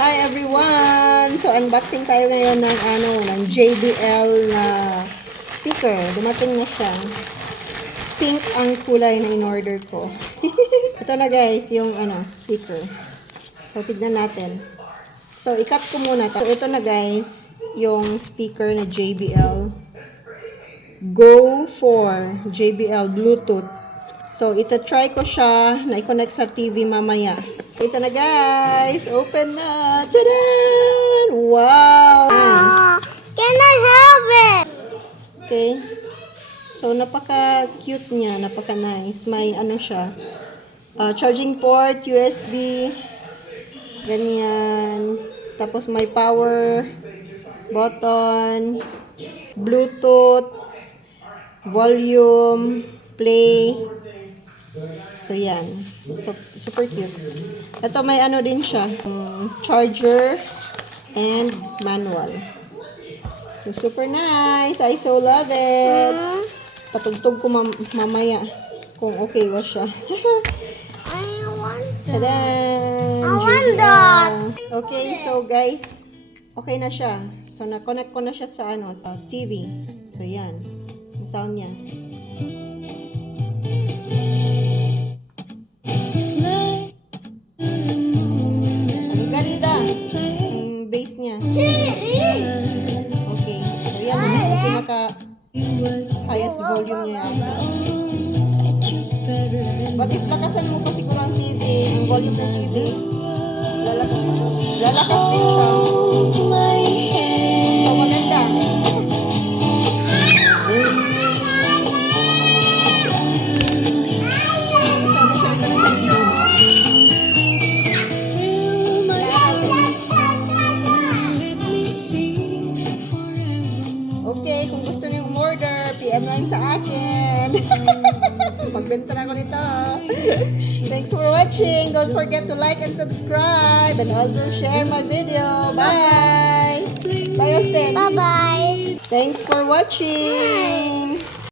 Hi everyone! So unboxing tayo ngayon ng JBL na speaker. Dumating na siya. Pink ang kulay na in-order ko. Ito na guys, yung speaker. So tignan natin. So i-cut ko muna. So ito na guys, yung speaker na JBL. Go for JBL Bluetooth. So ita-try ko siya na i-connect sa TV mamaya. Ito na guys, open na. Tadaan! Wow! Nice. Can I have it? Okay. So napaka-cute niya, napaka-nice. May siya. Charging port, USB. Ganyan. Tapos may power button, Bluetooth, volume, play. So yan. So, super cute. Ito may din siya. Charger and manual. So super nice. I so love it. Patugtog ko mamaya kung okay was siya. I want that. Tadan! I want that. Okay, so guys, okay na siya. So na-connect ko na siya sa sa TV. So yan. Yung sound niya. Base niya. Okay. So yan, yung pinaka-highest volume niya. But if lakasan mo pa siguro ang TV, ang volume ng TV, lalakas din siya. So maganda. Okay, kung gusto niyo umorder, PM lang sa akin. Magbenta na ako nito. Thanks for watching. Don't forget to like and subscribe and also share my video. Bye! Bye, Austin. Bye-bye. Thanks for watching.